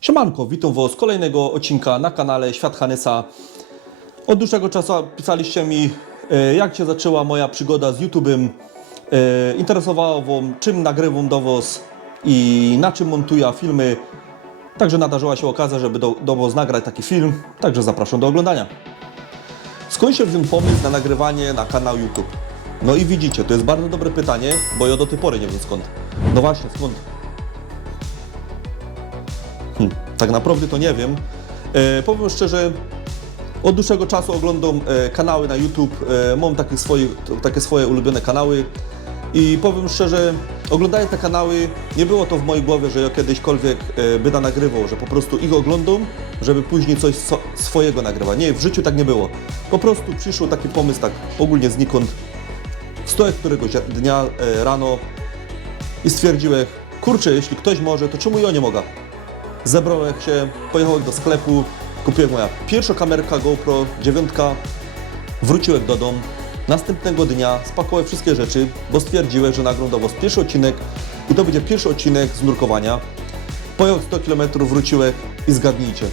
Siemanko, witam Was z kolejnego odcinka na kanale Świat Hanysa. Od dłuższego czasu pisaliście mi, e, jak się zaczęła moja przygoda z YouTube'em. Interesowało Wam, czym nagrywam do Was i na czym montuję filmy. Także nadarzyła się okazja, żeby do, do Was nagrać taki film. Także zapraszam do oglądania. Skąd się wziął pomysł na nagrywanie na kanał YouTube? No i widzicie, to jest bardzo dobre pytanie, bo ja do tej pory nie wiem skąd. No właśnie, skąd? Tak naprawdę to nie wiem. E, powiem szczerze, od dłuższego czasu oglądam e, kanały na YouTube, e, mam takie swoje, takie swoje ulubione kanały i powiem szczerze, oglądając te kanały, nie było to w mojej głowie, że ja kiedyśkolwiek e, będę nagrywał, że po prostu ich oglądam, żeby później coś so, swojego nagrywać. Nie, w życiu tak nie było. Po prostu przyszł taki pomysł tak ogólnie znikąd. Stoję któregoś dnia e, rano i stwierdziłem, kurczę, jeśli ktoś może, to czemu ja nie mogę? Zebrałem się, pojechałem do sklepu, kupiłem moja pierwsza kamerka GoPro 9, wróciłem do domu. Następnego dnia spakowałem wszystkie rzeczy, bo stwierdziłem, że nagram do Was pierwszy odcinek i to będzie pierwszy odcinek z nurkowania. Pojechałem 100 km, wróciłem i zgadnijcie.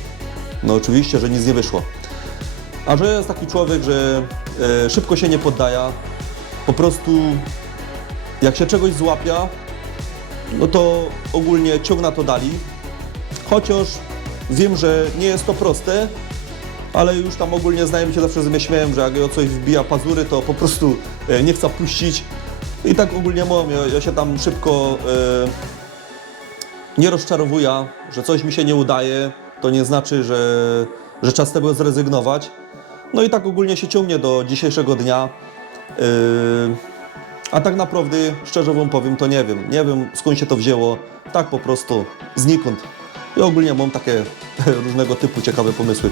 No oczywiście, że nic nie wyszło. A że jest taki człowiek, że e, szybko się nie poddaje, po prostu jak się czegoś złapia, no to ogólnie ciągna to dali. Chociaż wiem, że nie jest to proste, ale już tam ogólnie znajomi się zawsze ze mnie śmieją, że jak ja coś wbija pazury, to po prostu e, nie chcę puścić. I tak ogólnie mam, ja, ja się tam szybko e, nie rozczarowuję, że coś mi się nie udaje, to nie znaczy, że, że czas z tego zrezygnować. No i tak ogólnie się ciągnie do dzisiejszego dnia. E, a tak naprawdę, szczerze wam powiem, to nie wiem. Nie wiem skąd się to wzięło. Tak po prostu znikąd. I ogólnie mam takie różnego typu ciekawe pomysły.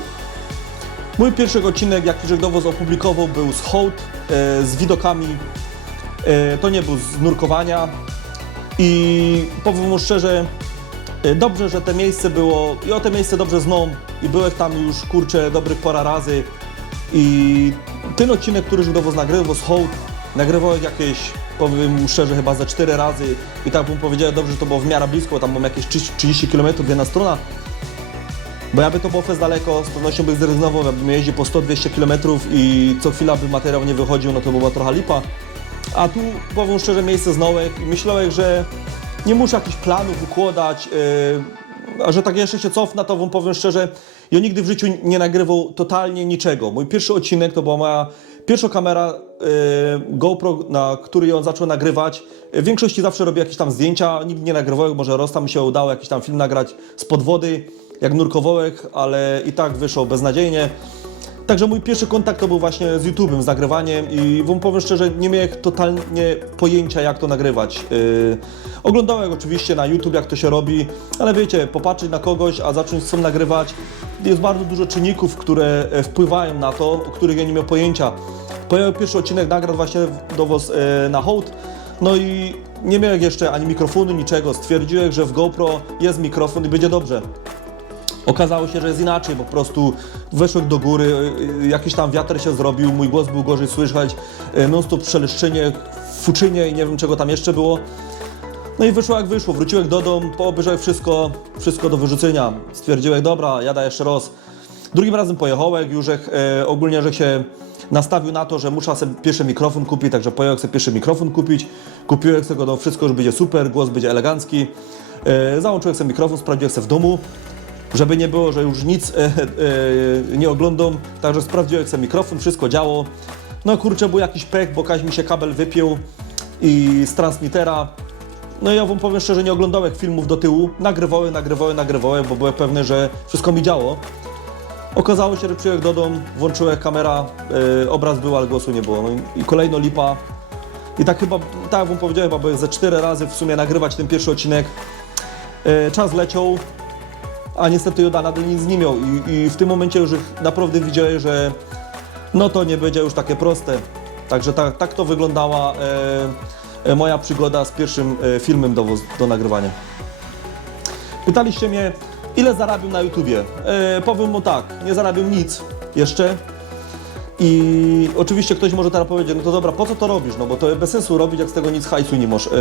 Mój pierwszy odcinek, jaki Żegdowoz opublikował, był z hołd, e, z widokami. E, to nie był z nurkowania. I powiem mu szczerze, e, dobrze, że te miejsce było. I o te miejsce dobrze znam. I byłem tam już, kurczę, dobrych pora razy. I ten odcinek, który Żegdowoz nagrywał z hołd, nagrywałem jakieś, powiem szczerze, chyba ze 4 razy. I tak bym powiedział, dobrze, że to było w miarę blisko, tam mam jakieś 30 km jedna strona. Bo jakby to było daleko, z pewnością bym zrezygnował, jakbym jeździł po 100-200 km i co chwila by materiał nie wychodził, no to była trochę lipa. A tu powiem szczerze, miejsce znałem i myślałem, że nie muszę jakichś planów układać, yy, a że tak jeszcze się cofnę, to wam powiem szczerze, ja nigdy w życiu nie nagrywał totalnie niczego. Mój pierwszy odcinek to była moja pierwsza kamera yy, GoPro, na której ją zaczął nagrywać. W większości zawsze robię jakieś tam zdjęcia, nigdy nie nagrywałem, może raz tam mi się udało jakiś tam film nagrać spod wody, jak nurkowołek, ale i tak wyszło beznadziejnie. Także mój pierwszy kontakt to był właśnie z YouTube'em, z nagrywaniem i wam powiem szczerze, nie miałem totalnie pojęcia jak to nagrywać. Yy, oglądałem oczywiście na YouTube jak to się robi, ale wiecie, popatrzeć na kogoś, a zacząć sam nagrywać, jest bardzo dużo czynników, które e, wpływają na to, o których ja nie miałem pojęcia. Pojechał pierwszy odcinek nagrał właśnie do was e, na hołd, no i nie miałem jeszcze ani mikrofonu, niczego. Stwierdziłem, że w GoPro jest mikrofon i będzie dobrze. Okazało się, że jest inaczej, po prostu weszłem do góry, y, y, jakiś tam wiatr się zrobił, mój głos był gorzej słychać, y, non-stop szeleszczenie, fuczynie i nie wiem czego tam jeszcze było. No i wyszło jak wyszło, wróciłem do domu, poobejrzałem wszystko, wszystko do wyrzucenia. Stwierdziłem, dobra, jada jeszcze raz. Drugim razem pojechałem, już e, ogólnie, że się nastawił na to, że muszę sobie pierwszy mikrofon kupić, także pojechałem sobie pierwszy mikrofon kupić. Kupiłem sobie go, no wszystko już będzie super, głos będzie elegancki. E, załączyłem sobie mikrofon, sprawdziłem sobie w domu, żeby nie było, że już nic e, e, nie oglądam, także sprawdziłem sobie mikrofon, wszystko działo. No kurczę, był jakiś pech, bo kaś mi się kabel wypiął i z transmitera. No ja wam powiem szczerze, nie oglądałem filmów do tyłu, nagrywałem, nagrywałem, nagrywałem, bo byłem pewny, że wszystko mi działo. Okazało się, że przyjechałem do domu, włączyłem kamera, e, obraz był, ale głosu nie było. No i, i kolejno lipa. I tak chyba, tak jak wam powiedziałem, chyba byłem ze cztery razy w sumie nagrywać ten pierwszy odcinek. E, czas leciał, a niestety Joda nadal nic nie miał i, i w tym momencie już naprawdę widziałem, że no to nie będzie już takie proste. Także tak, tak to wyglądała e, e, moja przygoda z pierwszym e, filmem do, do nagrywania. Pytaliście mnie, ile zarabiam na YouTubie. E, powiem mu tak, nie zarabiam nic jeszcze. I oczywiście ktoś może teraz powiedzieć, no to dobra, po co to robisz? No bo to bez sensu robić, jak z tego nic hajsu nie masz. E,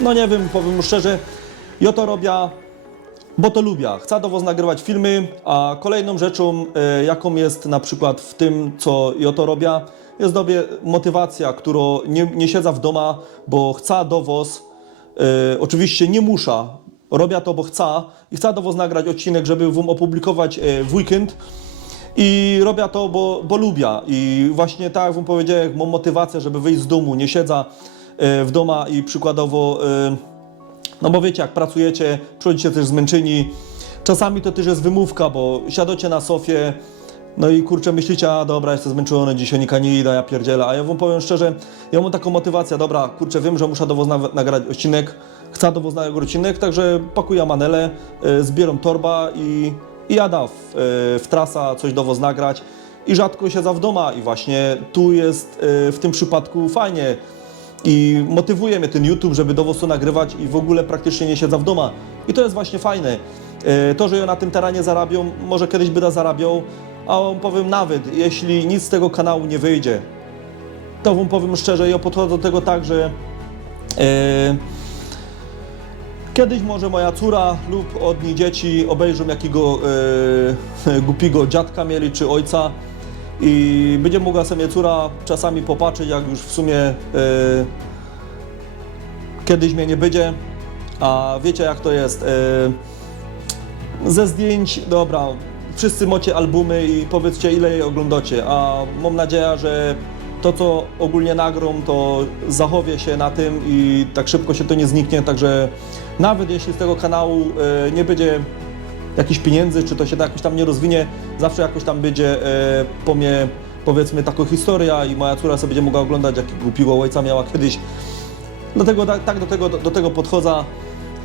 no nie wiem, powiem mu szczerze, ja to robię bo to lubię. Chcę do Was nagrywać filmy, a kolejną rzeczą, e, jaką jest na przykład w tym, co ja to robię, jest dobie motywacja, którą nie, nie siedzę w domu, bo chcę do Was, e, oczywiście nie muszę, robię to, bo chcę i chcę do Was nagrać odcinek, żeby Wam opublikować e, w weekend. I robię to, bo, bo lubię. I właśnie tak jak wam powiedziałem, mam motywację, żeby wyjść z domu, nie siedza e, w domu i przykładowo, no bo wiecie, jak pracujecie, przychodzicie też zmęczeni. Czasami to też jest wymówka, bo siadacie na sofie, no i kurczę, myślicie, a dobra, jestem zmęczony, dzisiaj nika nie idę, ja pierdzielę. A ja wam powiem szczerze, ja mam taką motywację, dobra, kurczę, wiem, że muszę do was na- nagrać odcinek, chcę do was nagrać odcinek, także pakuję manele, e, zbieram torba i, i jada w, e, w trasa coś do was nagrać. I rzadko się w doma i właśnie tu jest e, w tym przypadku fajnie. I motywuje mnie ten YouTube, żeby do to nagrywać i w ogóle praktycznie nie siedzę w domu. I to jest właśnie fajne. E, To, że ja na tym terenie zarabiam, może kiedyś będę zarabiał, a wam powiem nawet, jeśli nic z tego kanału nie wyjdzie, to wam powiem szczerze, ja podchodzę do tego tak, że e, kiedyś może moja córa lub od niej dzieci obejrzą jakiego e, głupiego dziadka mieli czy ojca i będzie mogła sobie córa czasami popatrzeć, jak już w sumie e, kiedyś mnie nie będzie, a wiecie jak to jest. E, ze zdjęć, dobra, wszyscy macie albumy i powiedzcie ile je oglądacie, a mam nadzieję, że to co ogólnie nagrą, to zachowie się na tym i tak szybko się to nie zniknie, także nawet jeśli z tego kanału e, nie będzie jakichś pieniędzy, czy to się jakoś tam nie rozwinie, zawsze jakoś tam będzie e, po mnie powiedzmy taka historia i moja córa sobie będzie mogła oglądać, jaki głupiego ojca miała kiedyś. Dlatego tak, tak do, tego, do, do tego podchodzę.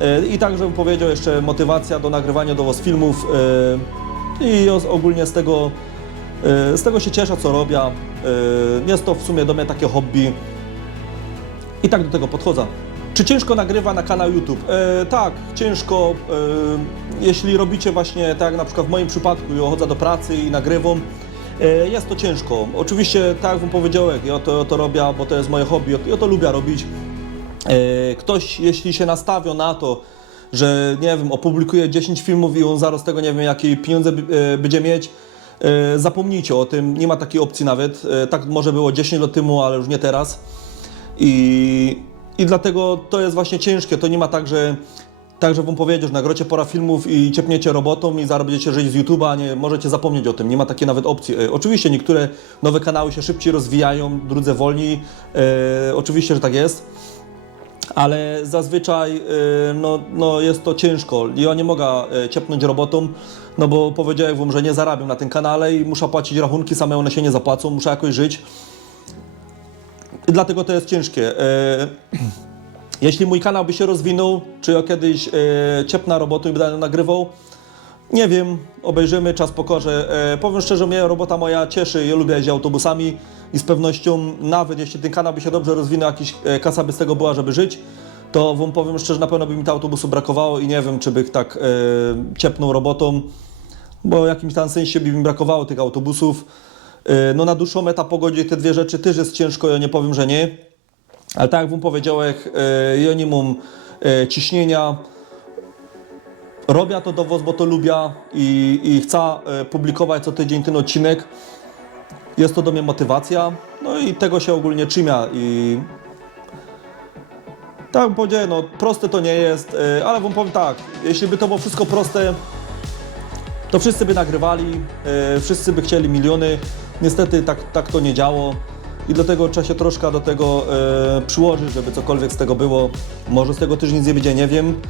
E, I tak, żebym powiedział, jeszcze motywacja do nagrywania do Was filmów e, i ogólnie z tego, e, z tego się cieszę, co robię. E, Jest to w sumie do mnie takie hobby i tak do tego podchodzę. Czy ciężko nagrywa na kanał YouTube? E, tak, ciężko. E, jeśli robicie właśnie tak jak na przykład w moim przypadku, ja chodzę do pracy i nagrywam, e, jest to ciężko. Oczywiście, tak jak Wam powiedziałem, ja to, ja to robię, bo to jest moje hobby, ja, to lubię robić. E, Ktoś, jeśli się nastawia na to, że nie wiem, opublikuje 10 filmów i on zaraz tego nie wiem, jakie pieniądze e, będzie mieć, e, zapomnijcie o tym, nie ma takiej opcji nawet. E, Tak może było 10 lat temu, ale już nie teraz. I, I dlatego to jest właśnie ciężkie. To nie ma tak, że tak, że wam powiedział, że nagrocie pora filmów i ciepniecie robotą i zaraz żyć z YouTube'a, nie możecie zapomnieć o tym, nie ma takiej nawet opcji. E, oczywiście niektóre nowe kanały się szybciej rozwijają, drudze wolniej. E, oczywiście, że tak jest ale zazwyczaj y, no, no jest to ciężko. Ja nie mogę y, ciepnąć robotą, no bo powiedziałem wam, że nie zarabiam na tym kanale i muszę płacić rachunki, same one się nie zapłacą, muszę jakoś żyć. Dlatego to jest ciężkie. Y, Jeśli mój kanał by się rozwinął, czy ja kiedyś y, ciepnę robotą i będę nagrywał, nie wiem, obejrzymy, czas pokaże. E, powiem szczerze, mnie robota moja cieszy, ja lubię jeździć autobusami i z pewnością, nawet jeśli ten kanał by się dobrze rozwinął, jakaś e, kasa by z tego była, żeby żyć, to wam powiem szczerze, na pewno by mi to autobusu brakowało i nie wiem, czy bych tak e, ciepnął robotą, bo w jakimś tam sensie by mi brakowało tych autobusów. E, no na dłuższą etap pogodzie te dwie rzeczy też jest ciężko, ja nie powiem, że nie. Ale tak jak wam powiedziałem, e, nie mam e, ciśnienia, Robię to do bo to lubię i, i chcę e, publikować co tydzień ten odcinek. Jest to do mnie motywacja, no i tego się ogólnie trzymia i tak powiedziałem, no proste to nie jest, e, ale wam powiem tak, jeśli by to było wszystko proste, to wszyscy by nagrywali, e, wszyscy by chcieli miliony. Niestety tak, tak to nie działo i dlatego trzeba się troszkę do tego e, przyłożyć, żeby cokolwiek z tego było. Może z tego też nic nie będzie, nie wiem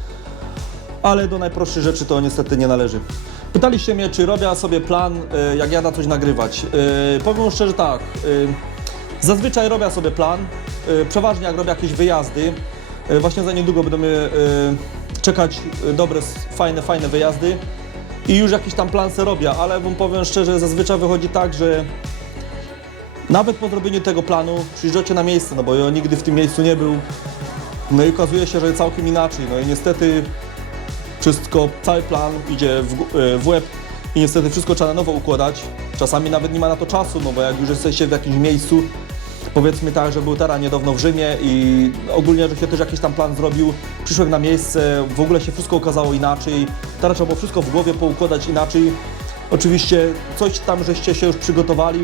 ale do najprostszych rzeczy to niestety nie należy. Pytaliście mnie, czy robię sobie plan, e, jak jadę coś nagrywać. E, Powiem szczerze tak, e, zazwyczaj robię sobie plan, e, przeważnie jak robię jakieś wyjazdy, e, właśnie za niedługo mnie e, czekać dobre, fajne, fajne wyjazdy i już jakiś tam plan se robię, ale wam powiem szczerze, zazwyczaj wychodzi tak, że nawet po zrobieniu tego planu przyjeżdżacie na miejsce, no bo ja nigdy w tym miejscu nie był, no i okazuje się, że całkiem inaczej, no i niestety wszystko, cały plan idzie w, e, w łeb i niestety wszystko trzeba na nowo układać. Czasami nawet nie ma na to czasu, no bo jak już jesteście w jakimś miejscu, powiedzmy tak, że był teraz niedawno w Rzymie i ogólnie, że się też jakiś tam plan zrobił, przyszłem na miejsce, w ogóle się wszystko okazało inaczej, teraz trzeba było wszystko w głowie poukładać inaczej. Oczywiście coś tam żeście się już przygotowali,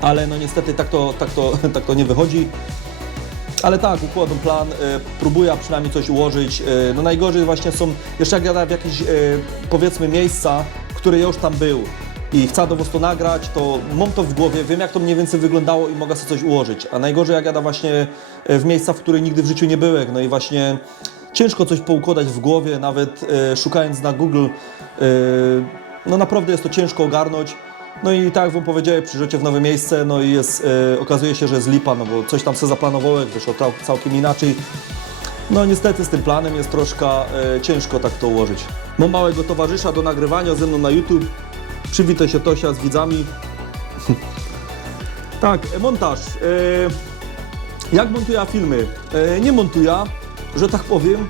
ale no niestety tak to, tak to, tak to nie wychodzi. Ale tak, układam plan, e, próbuję przynajmniej coś ułożyć. E, no najgorzej właśnie są, jeszcze jak jadę w jakieś e, powiedzmy miejsca, które już tam był i chcę do was to nagrać, to mam to w głowie, wiem jak to mniej więcej wyglądało i mogę sobie coś ułożyć. A najgorzej jak jadę właśnie e, w miejsca, w których nigdy w życiu nie byłem. No i właśnie ciężko coś poukładać w głowie, nawet e, szukając na Google, e, no naprawdę jest to ciężko ogarnąć. No i tak jak wam powiedziałem, przyjrzycie w nowe miejsce, no i jest, e, okazuje się, że jest lipa, no bo coś tam sobie zaplanowałem, wyszło cał, całkiem inaczej. No niestety z tym planem jest troszkę e, ciężko tak to ułożyć. Mam małego towarzysza do nagrywania ze mną na YouTube. Przywitaj się Tosia z widzami. tak, e, montaż. E, jak montuję filmy? E, nie montuję, że tak powiem.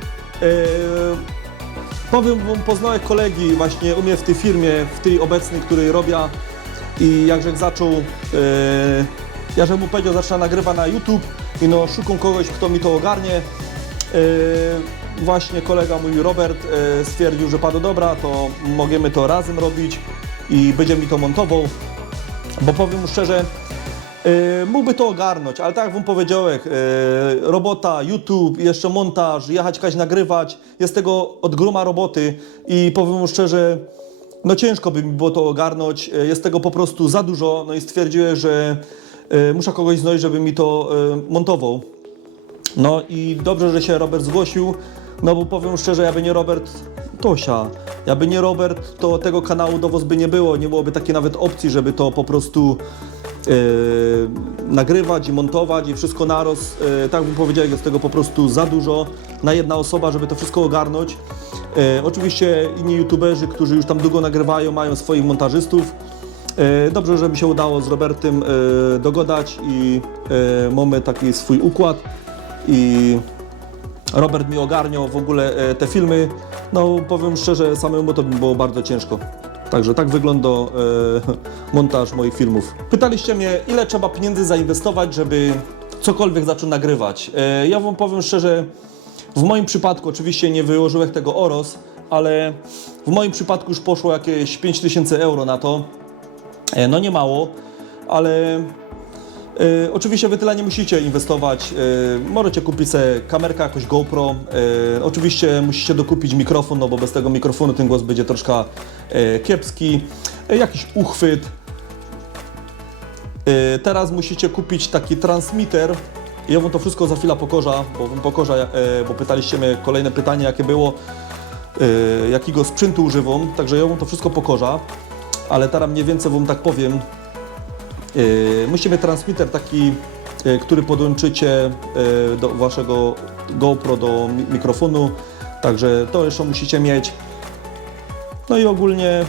Powiem wam, poznałem kolegi właśnie u mnie w tej firmie, w tej obecnej, której robię i jakże zaczął, e, ja że mu powiedział, zaczyna nagrywa na YouTube i no szukam kogoś, kto mi to ogarnie. E, właśnie kolega mój Robert e, stwierdził, że pada dobra, to możemy to razem robić i będzie mi to montował, bo powiem mu szczerze, e, mógłby to ogarnąć, ale tak jak wam powiedziałem, e, robota, YouTube, jeszcze montaż, jechać kaś nagrywać, jest tego od groma roboty i powiem mu szczerze, no ciężko by mi było to ogarnąć, e, jest tego po prostu za dużo, no i stwierdziłem, że e, muszę kogoś znaleźć, żeby mi to e, montował. No i dobrze, że się Robert zgłosił, no bo powiem szczerze, jakby nie Robert, Tosia, jakby nie Robert, to tego kanału do by nie było, nie byłoby takiej nawet opcji, żeby to po prostu e, nagrywać i montować i wszystko naraz. E, tak bym powiedział, jest tego po prostu za dużo na jedna osoba, żeby to wszystko ogarnąć. E, oczywiście inni youtuberzy, którzy już tam długo nagrywają, mają swoich montażystów. Dobrze, że mi się udało z Robertem e, dogadać i mamy taki swój układ i Robert mi ogarniał w ogóle e, te filmy. No powiem szczerze, samemu to by było bardzo ciężko. Także tak wygląda e, montaż moich filmów. Pytaliście mnie, ile trzeba pieniędzy zainwestować, żeby cokolwiek zacząć nagrywać. E, ja wam powiem szczerze, w moim przypadku oczywiście nie wyłożyłem tego OROS, ale w moim przypadku już poszło jakieś 5000 euro na to. No nie mało, ale e, oczywiście wy tyle nie musicie inwestować. E, możecie kupić sobie kamerkę, jakoś GoPro. E, oczywiście musicie dokupić mikrofon, no bo bez tego mikrofonu ten głos będzie troszkę kiepski. Jakiś uchwyt. Teraz musicie kupić taki transmitter. Ja wam to wszystko za chwilę pokorza, bo wam pokorza, bo pytaliście mnie kolejne pytanie, jakie było, jakiego sprzętu używam, także ja wam to wszystko pokorza, ale teraz mniej więcej wam tak powiem. E, musimy transmitter taki, e, który podłączycie e, do waszego GoPro do mi- mikrofonu, także to jeszcze musicie mieć. No i ogólnie,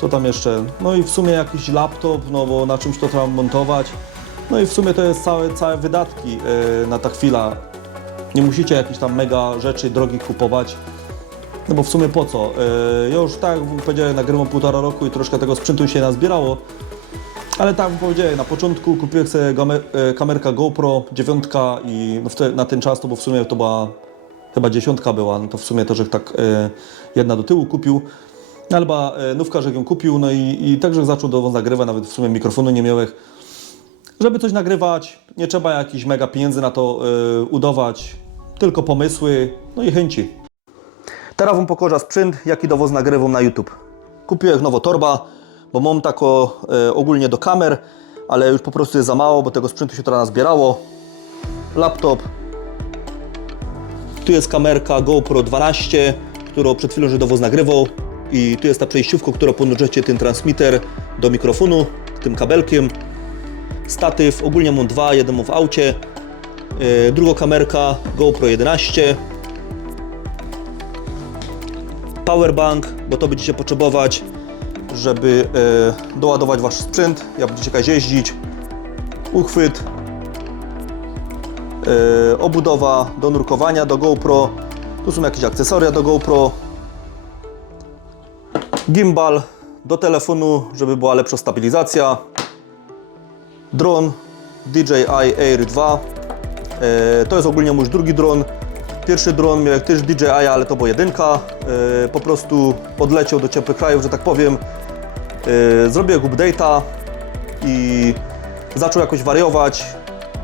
co tam jeszcze? No i w sumie jakiś laptop, no bo na czymś to trzeba montować. No i w sumie to jest całe, całe wydatki na ta chwila. Nie musicie jakichś tam mega rzeczy drogich kupować. No bo w sumie po co? Ja już tak jak powiedziałem, nagrywam półtora roku i troszkę tego sprzętu się nazbierało. Ale jak powiedziałem, na początku kupiłem sobie e, kamerka GoPro 9 i wtedy, na ten czas to bo w sumie to była chyba dziesiątka była, no to w sumie to, że tak e, jedna do tyłu kupił. No, Albo e, nówka, że ją kupił, no i, i także zaczął do nagrywać, nawet w sumie mikrofonu nie miałem. Żeby coś nagrywać, nie trzeba jakichś mega pieniędzy na to e, udawać, tylko pomysły, no i chęci. Teraz wam pokorza sprzęt, jaki do was nagrywam na YouTube. Kupiłem nowo torba, bo mam tako e, ogólnie do kamer, ale już po prostu jest za mało, bo tego sprzętu się teraz nazbierało. Laptop. Tu jest kamerka GoPro 12, którą przed chwilą że nagrywał. I tu jest ta przejściówka, którą podłączycie ten transmitter do mikrofonu, tym kabelkiem. Statyw, ogólnie mam dwa, jeden mam w aucie. Yy, druga kamerka GoPro 11. Powerbank, bo to będziecie potrzebować, żeby e, doładować wasz sprzęt, jak będziecie jakaś jeździć. Uchwyt, e, obudowa do nurkowania do GoPro. Tu są jakieś akcesoria do GoPro. Gimbal do telefonu, żeby była lepsza stabilizacja. Dron DJI Air 2. E, To jest ogólnie mój drugi dron. Pierwszy dron miał też DJI, ale to była jedynka. Po prostu odleciał do ciepłych krajów, że tak powiem. E, Zrobiłem update'a i zaczął jakoś wariować.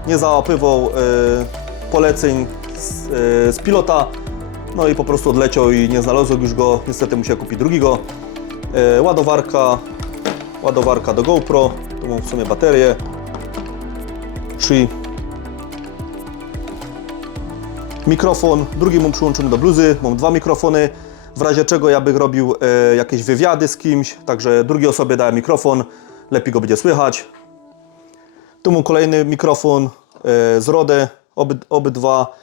Nie załapywał e, poleceń z, e, z pilota. No i po prostu odleciał i nie znalazłem już go. Niestety musiał kupić drugiego. Ładowarka, ładowarka do GoPro. Tu mam w sumie baterię. Trzy. Mikrofon, drugi mam przyłączony do bluzy, mam dwa mikrofony, w razie czego ja bym robił e, jakieś wywiady z kimś, także drugiej osobie dałem mikrofon, lepiej go będzie słychać. Tu mam kolejny mikrofon e, z Rode, oby, obydwa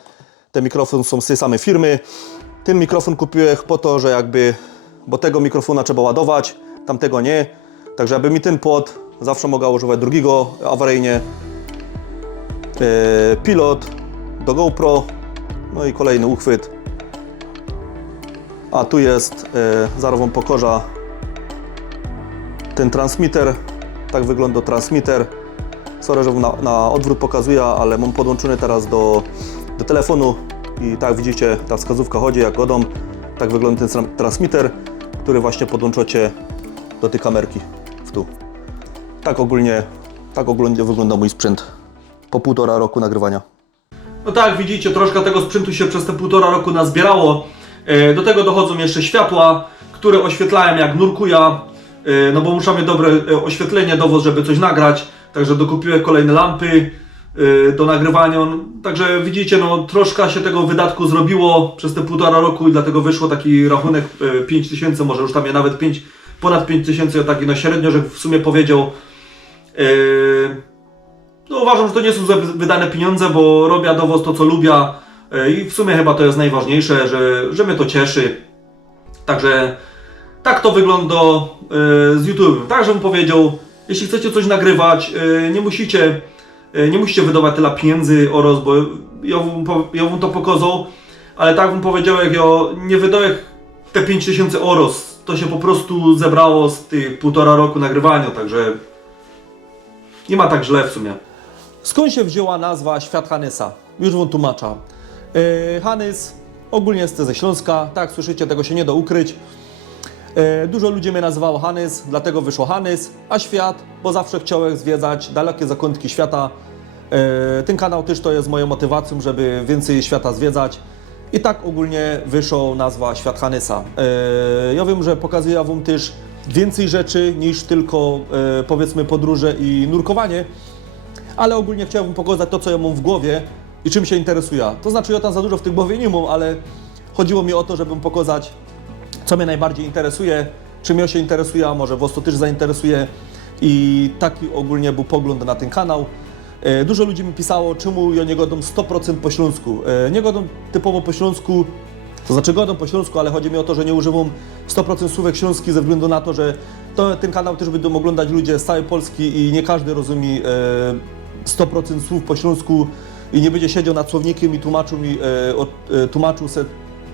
te mikrofony są z tej samej firmy. Ten mikrofon kupiłem po to, że jakby, bo tego mikrofona trzeba ładować, tamtego nie, także aby mi ten płot, zawsze mogę używać drugiego awaryjnie. E, pilot do GoPro, no i kolejny uchwyt. A tu jest, zaraz Wam pokorza ten transmitter. Tak wygląda transmitter. Sorry, że na, na odwrót pokazuję, ale mam podłączony teraz do, do telefonu i tak widzicie, ta wskazówka chodzi jak godą. Tak wygląda ten tran- transmitter, który właśnie podłączacie do tej kamerki w tu. Tak ogólnie, tak ogólnie wygląda mój sprzęt po półtora roku nagrywania. No tak, widzicie, troszkę tego sprzętu się przez te półtora roku nazbierało. E, Do tego dochodzą jeszcze światła, które oświetlają jak nurkuja, e, no bo muszę mieć dobre e, oświetlenie, dowód, żeby coś nagrać. Także dokupiłem kolejne lampy do nagrywania. Także widzicie, no troszkę się tego wydatku zrobiło przez te półtora roku i dlatego wyszło taki rachunek e, 5 tysięcy, może już tam je nawet 5, ponad 5 tysięcy, taki no średnio, że w sumie powiedział. No uważam, że to nie są wydane pieniądze, bo robię dowóz to, co lubię i w sumie chyba to jest najważniejsze, że, że mnie to cieszy. Także tak to wygląda e, z YouTube. Tak, żebym powiedział, jeśli chcecie coś nagrywać, e, nie musicie, e, nie musicie wydawać tyle pieniędzy oraz, bo ja po- ja wam to pokazał, ale tak bym powiedział, jak ja nie wydaję te 5000 oros, to się po prostu zebrało z tych półtora roku nagrywania, także nie ma tak źle w sumie. Skąd się wzięła nazwa Świat Hanysa? Już wam tłumacza. Yy, Hanys ogólnie jest ze Śląska, tak słyszycie, tego się nie da ukryć. Yy, dużo ludzi mnie nazywało Hanys, dlatego wyszło Hanys, a świat, bo zawsze chciałem zwiedzać dalekie zakątki świata. Yy, ten kanał też to jest moją motywacją, żeby więcej świata zwiedzać. I tak ogólnie wyszła nazwa Świat Hanysa. Ja wiem, że pokazuję Wam też więcej rzeczy niż tylko powiedzmy podróże i nurkowanie, ale ogólnie chciałbym pokazać to, co ja mam w głowie i czym się interesuję. To znaczy, ja tam za dużo w tej głowie nie mam, ale chodziło mi o to, żebym pokazać, co mnie najbardziej interesuje, czym ja się interesuję, a może Was to też zainteresuje. I taki ogólnie był pogląd na ten kanał. E, Dużo ludzi mi pisało, czemu ja nie godą 100% po śląsku. E, Nie godą typowo po śląsku, to znaczy godą po śląsku, ale chodzi mi o to, że nie używam 100% słówek śląskich ze względu na to, że to, ten kanał też będą oglądać ludzie z całej Polski i nie każdy rozumie e, 100% słów po śląsku i nie będzie siedział nad słownikiem i tłumaczył mi, e, o, e, tłumaczył se,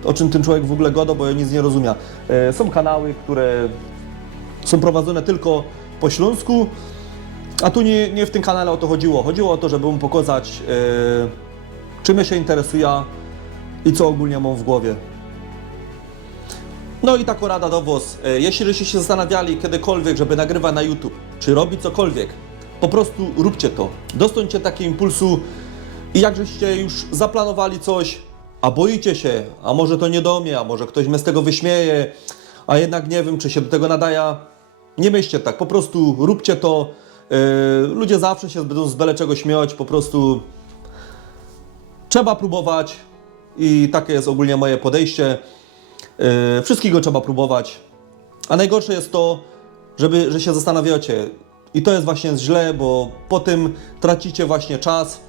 o czym ten człowiek w ogóle goda, bo ja nic nie rozumiem. E, Są kanały, które są prowadzone tylko po śląsku, a tu nie, nie w tym kanale o to chodziło. Chodziło o to, żeby mu pokazać, e, czym ja się interesuję i co ogólnie mam w głowie. No i taka rada do Was. E, Jeśli żeście się zastanawiali kiedykolwiek, żeby nagrywać na YouTube, czy robić cokolwiek, po prostu róbcie to. Dostańcie takiego impulsu i jak żeście już zaplanowali coś, a boicie się, a może to nie do mnie, a może ktoś mnie z tego wyśmieje, a jednak nie wiem, czy się do tego nadaje. Nie myślcie tak, po prostu róbcie to. E, Ludzie zawsze się będą z byle czego śmiać, po prostu trzeba próbować i takie jest ogólnie moje podejście. Yy, wszystkiego trzeba próbować. A najgorsze jest to, żeby, że się zastanawiacie. I to jest właśnie źle, bo po tym tracicie właśnie czas.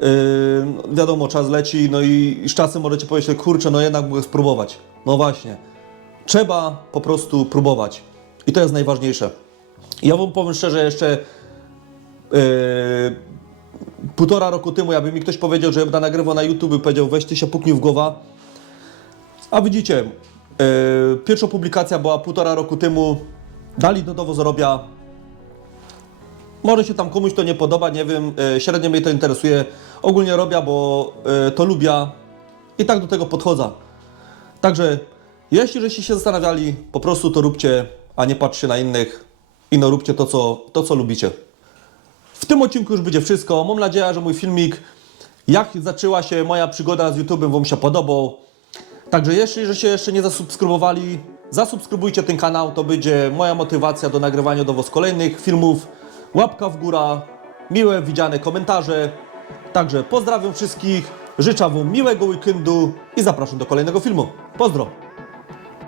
Yy, wiadomo, czas leci, no i, z czasem możecie powiedzieć, kurczę, no jednak mogę spróbować. No właśnie. Trzeba po prostu próbować. I to jest najważniejsze. Ja wam powiem szczerze, jeszcze yy, półtora roku temu, jakby mi ktoś powiedział, że będę nagrywał na YouTube, powiedział, weź ty się puknij w głowę, a widzicie, e, pierwsza publikacja była półtora roku temu. Dali do dowo zarobia. Może się tam komuś to nie podoba, nie wiem, e, średnio mnie to interesuje. Ogólnie robię, bo e, to lubię i tak do tego podchodzę. Także jeśli żeście się zastanawiali, po prostu to róbcie, a nie patrzcie na innych i no róbcie to, co, to, co lubicie. W tym odcinku już będzie wszystko. Mam nadzieję, że mój filmik, jak zaczęła się moja przygoda z YouTube'em, Wam się podobał. Także jeśli że się jeszcze nie zasubskrybowali, zasubskrybujcie ten kanał, to będzie moja motywacja do nagrywania do Was kolejnych filmów. Łapka w górę, miłe widziane komentarze. Także pozdrawiam wszystkich, życzę Wam miłego weekendu i zapraszam do kolejnego filmu. Pozdro!